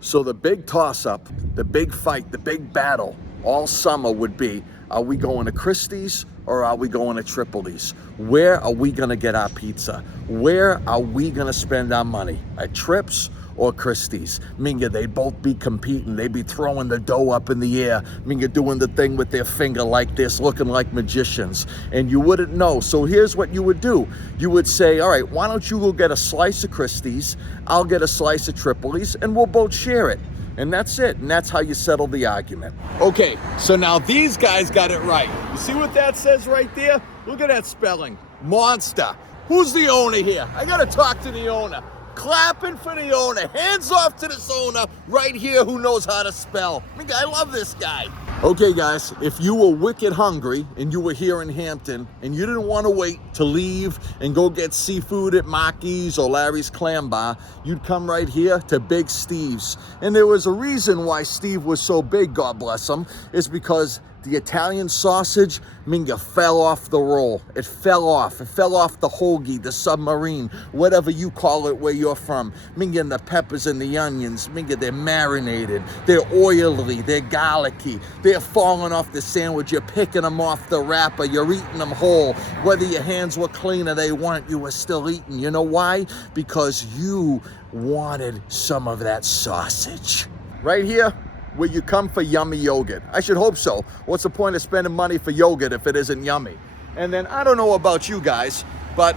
So the big toss-up, the big fight, the big battle all summer would be, are we going to Christie's or are we going to Tripoli's? Where are we gonna get our pizza? Where are we gonna spend our money? At Trips or Christie's? Minga, they'd both be competing. They'd be throwing the dough up in the air. Minga doing the thing with their finger like this, looking like magicians. And you wouldn't know. So here's what you would do. You would say, all right, why don't you go get a slice of Christie's? I'll get a slice of Tripoli's and we'll both share it. And that's it. And that's how you settle the argument. Okay, so now these guys got it right. You see what that says right there? Look at that spelling. Monster. Who's the owner here? I gotta talk to the owner. Clapping for the owner. Hands off to this owner right here who knows how to spell. I love this guy. Okay, guys, if you were wicked hungry and you were here in Hampton and you didn't want to wait to leave and go get seafood at Maki's or Larry's Clam Bar, you'd come right here to Big Steve's. And there was a reason why Steve was so big, God bless him, is because the Italian sausage, Minga, fell off the roll. It fell off. It fell off the hoagie, the submarine, whatever you call it where you're from. Minga, and the peppers and the onions, Minga, they're marinated. They're oily. They're garlicky. They're falling off the sandwich. You're picking them off the wrapper. You're eating them whole. Whether your hands were clean or they weren't, you were still eating. You know why? Because you wanted some of that sausage. Right here, where you come for yummy yogurt. I should hope so. What's the point of spending money for yogurt if it isn't yummy? And then I don't know about you guys, but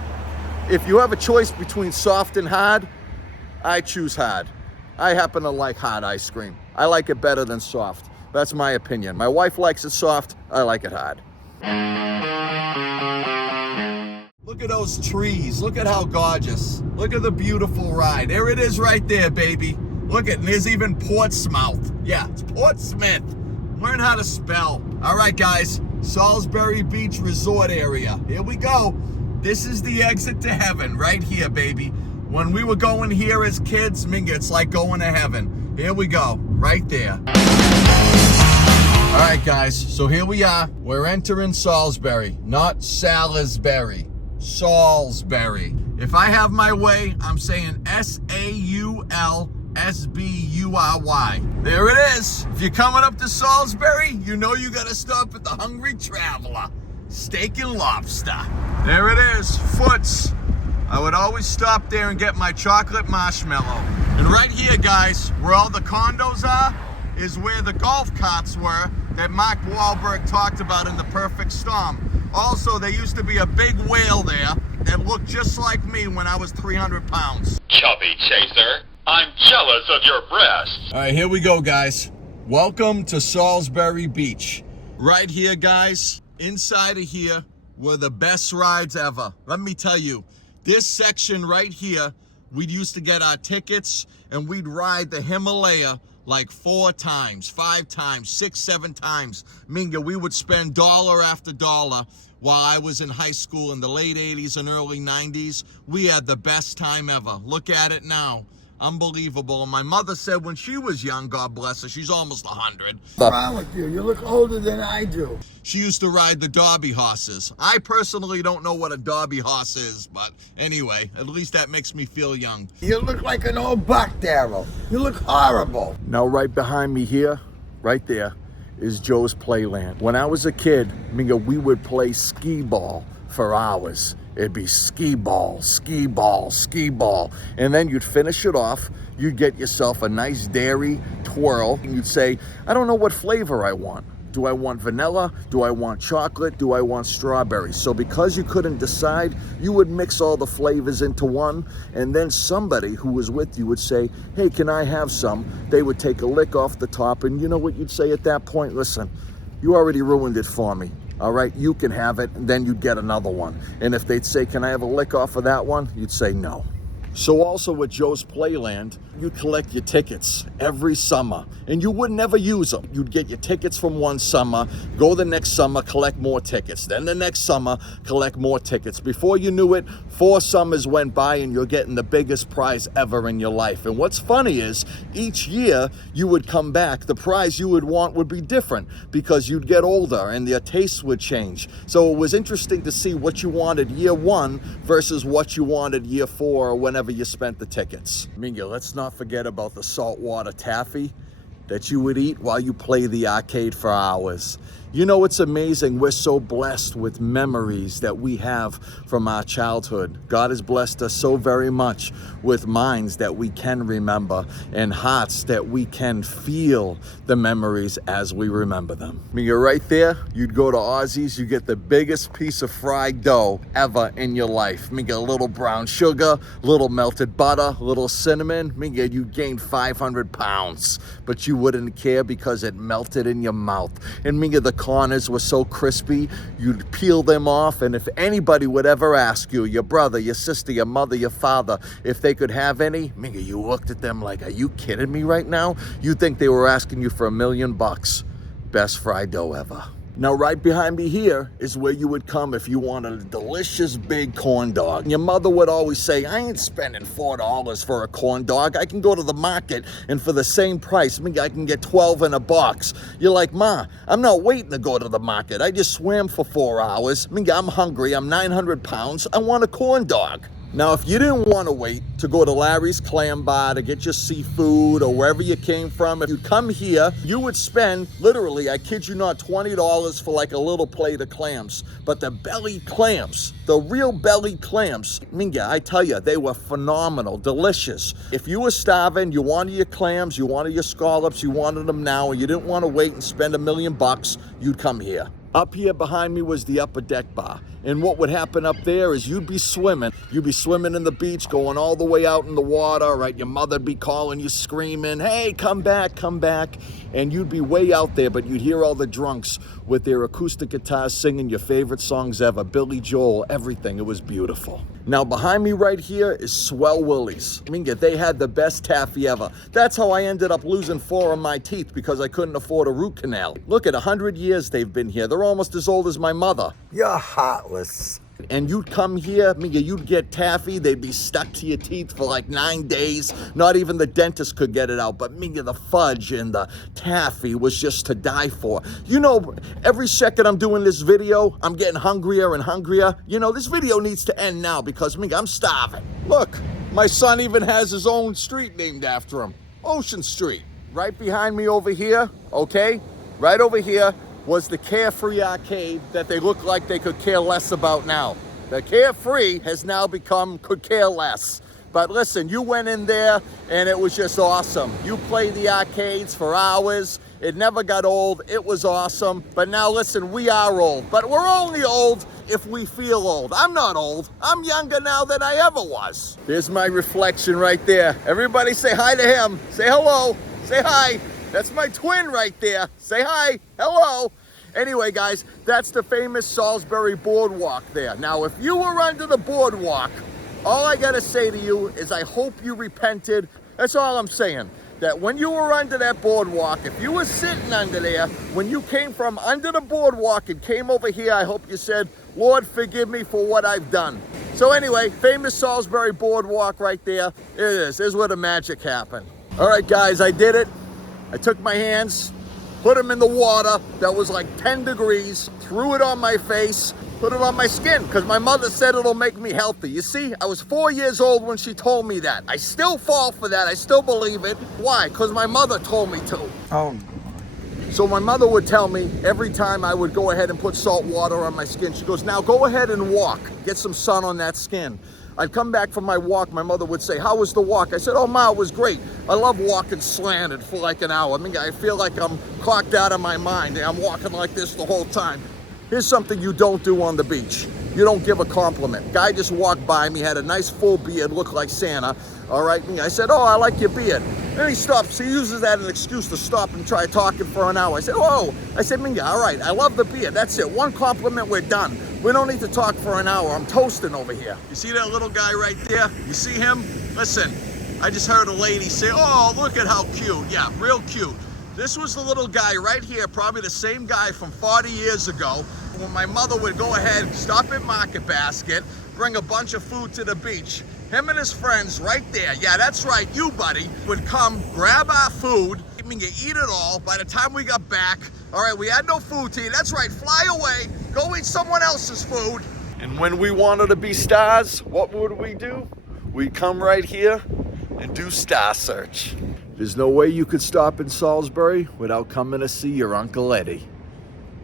if you have a choice between soft and hard, I choose hard. I happen to like hard ice cream. I like it better than soft. That's my opinion. My wife likes it soft. I like it hard. Look at those trees. Look at how gorgeous. Look at the beautiful ride. There it is right there, baby. Look at, and there's even Portsmouth. Yeah, it's Portsmouth. Learn how to spell. All right, guys, Salisbury Beach Resort area. Here we go. This is the exit to heaven right here, baby. When we were going here as kids, Minga, it's like going to heaven. Here we go, right there. All right, guys, so here we are. We're entering Salisbury, not Salisbury. Salisbury. If I have my way, I'm saying S-A-U-L S-B-U-R-Y. There it is. If you're coming up to Salisbury, you know you gotta stop at the Hungry Traveler. Steak and lobster. There it is, Foots. I would always stop there and get my chocolate marshmallow. And right here, guys, where all the condos are, is where the golf carts were that Mark Wahlberg talked about in The Perfect Storm. Also, there used to be a big whale there that looked just like me when I was 300 pounds. Chubby chaser. I'm jealous of your breasts. All right, here we go, guys. Welcome to Salisbury Beach. Right here, guys, inside of here were the best rides ever. Let me tell you, this section right here, we used to get our tickets and we'd ride the Himalaya like 4 times, 5 times, 6, 7 times. Minga, we would spend dollar after dollar while I was in high school in the late 80s and early 90s. We had the best time ever. Look at it now. Unbelievable. And my mother said when she was young, God bless her, she's almost 100. What's wrong with you? You look older than I do. She used to ride the Derby horses. I personally don't know what a Derby horse is, but anyway, at least that makes me feel young. You look like an old buck, Daryl. You look horrible. Now right behind me here, right there, is Joe's Playland. When I was a kid, Minga, we would play skee ball for hours. It'd be skee ball, skee ball, skee ball. And then you'd finish it off. You'd get yourself a nice dairy twirl. And you'd say, I don't know what flavor I want. Do I want vanilla? Do I want chocolate? Do I want strawberry? So because you couldn't decide, you would mix all the flavors into one. And then somebody who was with you would say, hey, can I have some? They would take a lick off the top. And you know what you'd say at that point? Listen, you already ruined it for me. All right, you can have it, and then you'd get another one. And if they'd say, can I have a lick off of that one? You'd say no. So also with Joe's Playland, you'd collect your tickets every summer, and you would never use them. You'd get your tickets from one summer, go the next summer, collect more tickets. Then the next summer, collect more tickets. Before you knew it, 4 summers went by and you're getting the biggest prize ever in your life. And what's funny is each year you would come back, the prize you would want would be different because you'd get older and your tastes would change. So it was interesting to see what you wanted year 1 versus what you wanted year 4 or whenever whenever you spent the tickets. Minga, let's not forget about the saltwater taffy that you would eat while you play the arcade for hours. You know, it's amazing. We're so blessed with memories that we have from our childhood. God has blessed us so very much with minds that we can remember and hearts that we can feel the memories as we remember them. I mean, you're right there. You'd go to Ozzy's, you get the biggest piece of fried dough ever in your life. I mean, get a little brown sugar, little melted butter, little cinnamon. I mean, you gained 500 pounds, but you wouldn't care because it melted in your mouth. And I mean, the corners were so crispy, you'd peel them off, and if anybody would ever ask you, your brother, your sister, your mother, your father, if they could have any, Minga, you looked at them like, are you kidding me right now? You'd think they were asking you for $1 million. Best fried dough ever. Now, right behind me here is where you would come if you wanted a delicious big corn dog. Your mother would always say, I ain't spending $4 for a corn dog. I can go to the market and for the same price, I can get 12 in a box. You're like, Ma, I'm not waiting to go to the market. I just swam for 4 hours. I'm hungry. I'm 900 pounds. I want a corn dog. Now, if you didn't want to wait to go to Larry's Clam Bar to get your seafood or wherever you came from, if you come here, you would spend, literally, I kid you not, $20 for like a little plate of clams. But the belly clams, the real belly clams, Minga, I tell you, they were phenomenal, delicious. If you were starving, you wanted your clams, you wanted your scallops, you wanted them now, and you didn't want to wait and spend $1 million, you'd come here. Up here behind me was the upper deck bar. And what would happen up there is you'd be swimming. You'd be swimming in the beach, going all the way out in the water, right? Your mother'd be calling you, screaming, hey, come back, come back. And you'd be way out there, but you'd hear all the drunks with their acoustic guitars singing your favorite songs ever, Billy Joel, everything. It was beautiful. Now, behind me right here is Swell Willie's. They had the best taffy ever. That's how I ended up losing 4 of my teeth because I couldn't afford a root canal. Look at 100 years they've been here. They're almost as old as my mother. You're heartless. And you'd come here, you'd get taffy, they'd be stuck to your teeth for like 9 days. Not even the dentist could get it out, but the fudge and the taffy was just to die for. You know, every second I'm doing this video, I'm getting hungrier and hungrier. You know, this video needs to end now because I'm starving. Look, my son even has his own street named after him, Ocean Street. Right behind me over here, okay, right over here, was the Carefree Arcade that they look like they could care less about now. The Carefree has now become could care less. But listen, you went in there and it was just awesome. You played the arcades for hours. It never got old. It was awesome. But now listen, we are old. But we're only old if we feel old. I'm not old. I'm younger now than I ever was. There's my reflection right there. Everybody say hi to him. Say hello. Say hi. That's my twin right there. Say hi. Hello. Anyway, guys, that's the famous Salisbury Boardwalk there. Now, if you were under the boardwalk, all I gotta say to you is I hope you repented. That's all I'm saying. That when you were under that boardwalk, if you were sitting under there, when you came from under the boardwalk and came over here, I hope you said, Lord, forgive me for what I've done. So anyway, famous Salisbury Boardwalk right there. It is. Here's where the magic happened. All right, guys, I did it. I took my hands, put them in the water that was like 10 degrees, threw it on my face, put it on my skin, because my mother said it'll make me healthy. You see, I was 4 years old when she told me that. I still fall for that. I still believe it. Why? Because my mother told me to. Oh. So my mother would tell me every time I would go ahead and put salt water on my skin, she goes, now go ahead and walk. Get some sun on that skin. I'd come back from my walk, my mother would say, how was the walk? I said, oh, Ma, it was great. I love walking slanted for like an hour. I feel like I'm clocked out of my mind. I'm walking like this the whole time. Here's something you don't do on the beach. You don't give a compliment. Guy just walked by me, had a nice full beard, looked like Santa. All right, I said, oh, I like your beard. Then he stops, he uses that as an excuse to stop and try talking for an hour. I said, oh, Minga, all right, I love the beard. That's it, one compliment, we're done. We don't need to talk for an hour. I'm toasting over here. You see that little guy right there? You see him? Listen, I just heard a lady say, oh, look at how cute. Yeah, real cute. This was the little guy right here, probably the same guy from 40 years ago, when my mother would go ahead, stop at Market Basket, bring a bunch of food to the beach. Him and his friends right there, yeah, that's right, you buddy, would come, grab our food, eat it all. By the time we got back, all right, we had no food to eat. That's right, fly away, go eat someone else's food. And when we wanted to be stars, what would we do? we come right here and do Star Search. There's no way you could stop in Salisbury without coming to see your Uncle Eddie.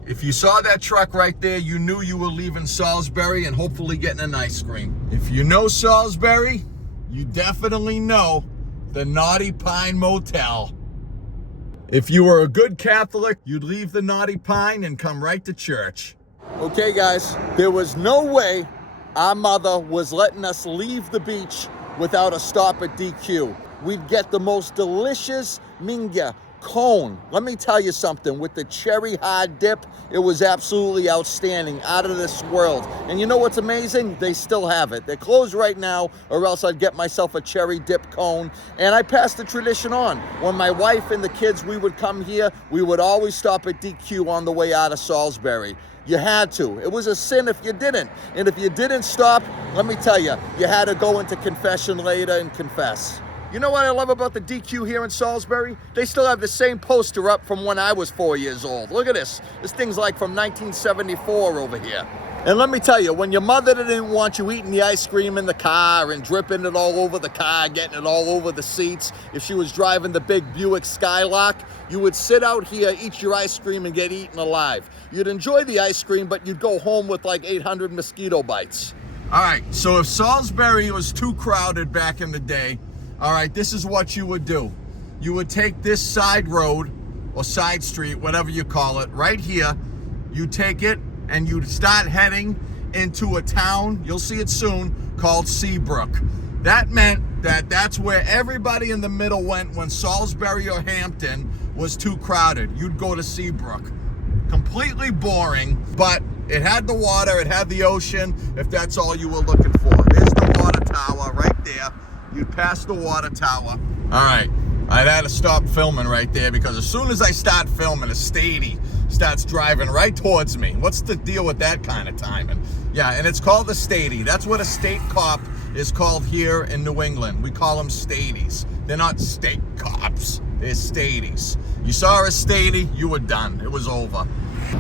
If you saw that truck right there, you knew you were leaving Salisbury and hopefully getting an ice cream. If you know Salisbury, you definitely know the Naughty Pine Motel. If you were a good Catholic, you'd leave the Naughty Pine and come right to church. Okay, guys, there was no way our mother was letting us leave the beach without a stop at DQ. We'd get the most delicious minga cone. Let me tell you something, with the cherry hard dip, it was absolutely outstanding, out of this world. And you know what's amazing? They still have it. They're closed right now, or else I'd get myself a cherry dip cone. And I passed the tradition on. When my wife and the kids, we would come here, we would always stop at DQ on the way out of Salisbury. You had to. It was a sin if you didn't. And if you didn't stop, let me tell you, you had to go into confession later and confess. You know what I love about the DQ here in Salisbury? They still have the same poster up from when I was 4 years old. Look at this. This thing's like from 1974 over here. And let me tell you, when your mother didn't want you eating the ice cream in the car and dripping it all over the car, getting it all over the seats, if she was driving the big Buick Skylark, you would sit out here, eat your ice cream, and get eaten alive. You'd enjoy the ice cream, but you'd go home with like 800 mosquito bites. All right, so if Salisbury was too crowded back in the day, all right, this is what you would do. You would take this side road or side street, whatever you call it, right here. You take it and you'd start heading into a town, you'll see it soon, called Seabrook. That meant that that's where everybody in the middle went when Salisbury or Hampton was too crowded. You'd go to Seabrook. Completely boring, but it had the water, it had the ocean, if that's all you were looking for. There's the water tower right there. You'd pass the water tower. All right, I'd had to stop filming right there because as soon as I start filming, a Stady starts driving right towards me. What's the deal with that kind of timing? Yeah, and it's called a Stady. That's what a state cop is called here in New England. We call them Stadies. They're not state cops, they're Stadies. You saw a Stady, you were done. It was over.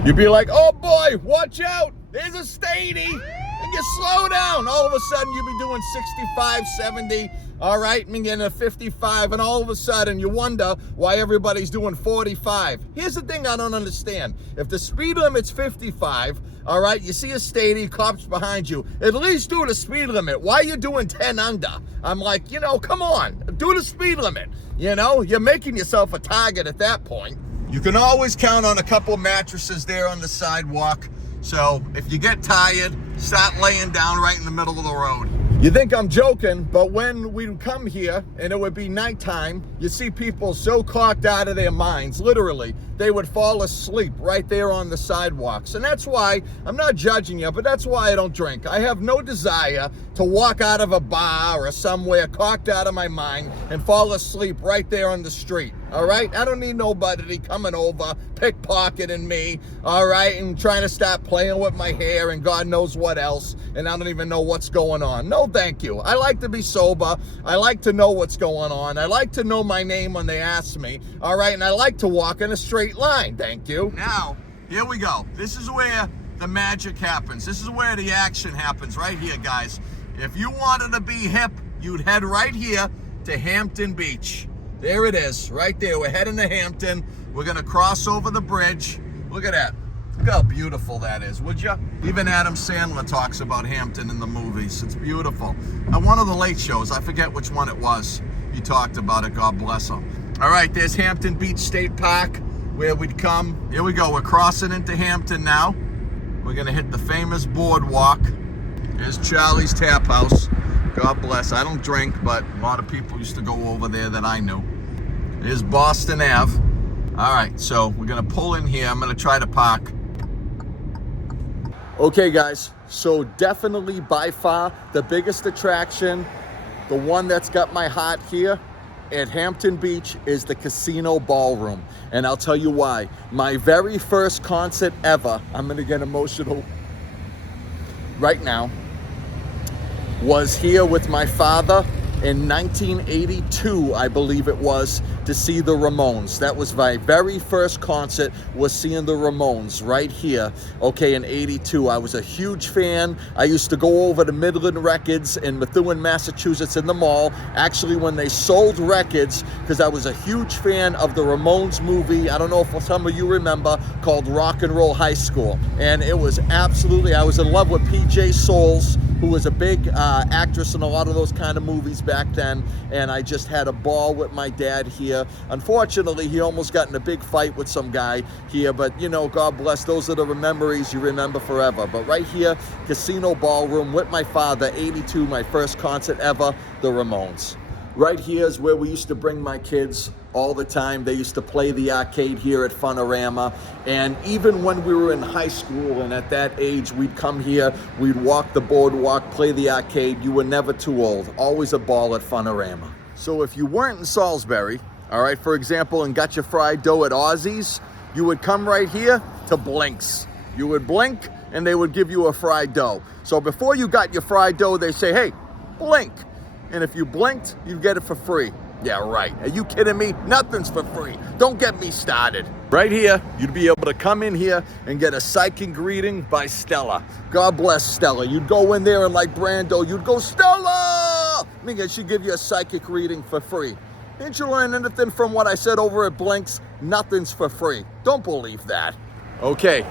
You'd be like, oh boy, watch out, there's a Stady. And you slow down. All of a sudden, you'll be doing 65, 70, all right, and getting a 55, and all of a sudden, you wonder why everybody's doing 45. Here's the thing I don't understand. If the speed limit's 55, all right, you see a Stady, cops behind you, at least do the speed limit. Why are you doing 10 under? I'm like, you know, come on, do the speed limit. You know, you're making yourself a target at that point. You can always count on a couple mattresses there on the sidewalk. So if you get tired, start laying down right in the middle of the road. You think I'm joking, but when we would come here and it would be nighttime, you see people so cocked out of their minds, literally, they would fall asleep right there on the sidewalks. And that's why, I'm not judging you, but that's why I don't drink. I have no desire to walk out of a bar or somewhere cocked out of my mind and fall asleep right there on the street, all right? I don't need nobody coming over, pickpocketing me, all right, and trying to start playing with my hair and God knows what else, and I don't even know what's going on. No, thank you. I like to be sober. I like to know what's going on. I like to know my name when they ask me, all right, and I like to walk in a straight line, thank you. Now, here we go. This is where the magic happens. This is where the action happens, right here, guys. If you wanted to be hip, you'd head right here to Hampton Beach. There it is, right there. We're heading to Hampton. We're gonna cross over the bridge. Look at that. Look how beautiful that is, would you? Even Adam Sandler talks about Hampton in the movies. It's beautiful. On one of the late shows, I forget which one it was, he talked about it, God bless him. All right, there's Hampton Beach State Park, where we'd come. Here we go, we're crossing into Hampton now. We're gonna hit the famous boardwalk. There's Charlie's Tap House. God bless. I don't drink, but a lot of people used to go over there that I knew. There's Boston Ave. All right, so we're gonna pull in here. I'm gonna try to park. Okay, guys, so definitely by far the biggest attraction, the one that's got my heart here at Hampton Beach, is the Casino Ballroom. And I'll tell you why. My very first concert ever, I'm gonna get emotional right now, was here with my father in 1982, I believe it was, to see the Ramones. That was my very first concert, was seeing the Ramones right here, okay, in 82. I was a huge fan. I used to go over to Midland Records in Methuen, Massachusetts in the mall, actually when they sold records, because I was a huge fan of the Ramones movie. I don't know if some of you remember, called Rock and Roll High School. And it was absolutely, I was in love with PJ Soles, who was a big actress in a lot of those kind of movies back then, and I just had a ball with my dad here. Unfortunately, he almost got in a big fight with some guy here, but you know, God bless, those are the memories you remember forever. But right here, Casino Ballroom with my father, 82, my first concert ever, the Ramones. Right here is where we used to bring my kids all the time. They used to play the arcade here at Funorama. And even when we were in high school and at that age, we'd come here, we'd walk the boardwalk, play the arcade. You were never too old. Always a ball at Funorama. So if you weren't in Salisbury, all right, for example, and got your fried dough at Aussie's, you would come right here to Blink's. You would blink and they would give you a fried dough. So before you got your fried dough, they say, hey, blink. And if you blinked, you'd get it for free. Yeah, right. Are you kidding me? Nothing's for free. Don't get me started. Right here, you'd be able to come in here and get a psychic reading by Stella. God bless Stella. You'd go in there and like Brando, you'd go, Stella! And she'd give you a psychic reading for free. Didn't you learn anything from what I said over at Blink's? Nothing's for free. Don't believe that. Okay,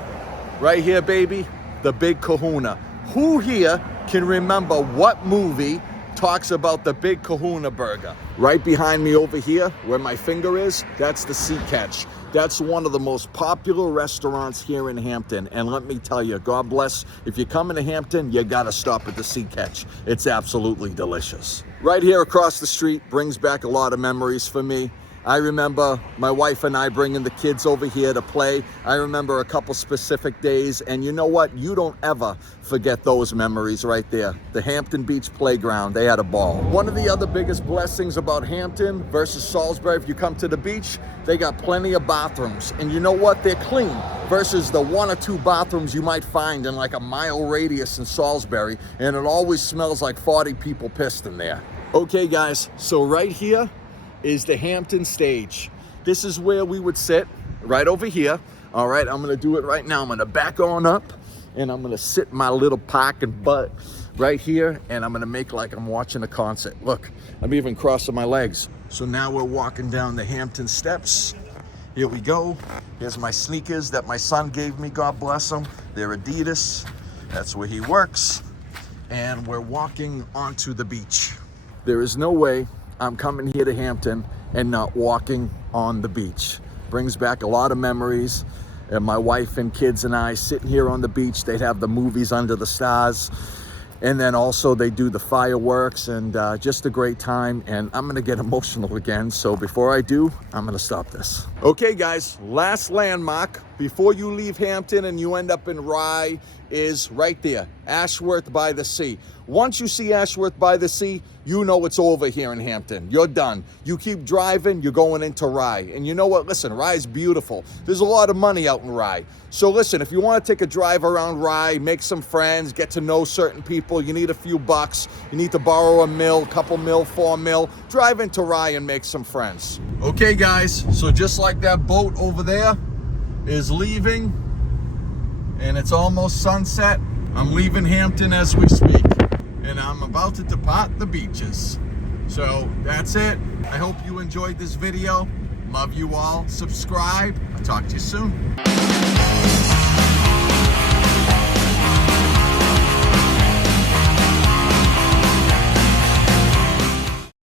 right here, baby, the Big Kahuna. Who here can remember what movie talks about the Big Kahuna Burger? Right behind me over here, where my finger is, that's the Sea Catch. That's one of the most popular restaurants here in Hampton. And let me tell you, God bless, if you're coming to Hampton, you gotta stop at the Sea Catch. It's absolutely delicious. Right here across the street brings back a lot of memories for me. I remember my wife and I bringing the kids over here to play. I remember a couple specific days, and you know what? You don't ever forget those memories right there. The Hampton Beach Playground, they had a ball. One of the other biggest blessings about Hampton versus Salisbury, if you come to the beach, they got plenty of bathrooms. And you know what? They're clean versus the 1 or 2 bathrooms you might find in like a mile radius in Salisbury, and it always smells like 40 people pissed in there. Okay, guys, so right here is the Hampton stage. This is where we would sit, right over here. All right, I'm gonna do it right now. I'm gonna back on up and I'm gonna sit my little parking butt right here, and I'm gonna make like I'm watching a concert. Look, I'm even crossing my legs. So now we're walking down the Hampton steps. Here we go. Here's my sneakers that my son gave me, God bless him. They're Adidas. That's where he works. And we're walking onto the beach. There is no way I'm coming here to Hampton and not walking on the beach. Brings back a lot of memories. And my wife and kids and I sitting here on the beach, they'd have the movies Under the Stars. And then also they do the fireworks, and just a great time. And I'm gonna get emotional again. So before I do, I'm gonna stop this. Okay guys, last landmark before you leave Hampton and you end up in Rye is right there, Ashworth by the Sea. Once you see Ashworth by the Sea, you know it's over here in Hampton. You're done. You keep driving, you're going into Rye. And you know what? Listen, Rye's beautiful. There's a lot of money out in Rye. So listen, if you want to take a drive around Rye, make some friends, get to know certain people, you need a few bucks, you need to borrow a mil, couple mil, 4 mil, drive into Rye and make some friends. Okay guys, so just like that boat over there is leaving, and it's almost sunset. I'm leaving Hampton as we speak, and I'm about to depart the beaches. So that's it. I hope you enjoyed this video. Love you all. Subscribe. I'll talk to you soon.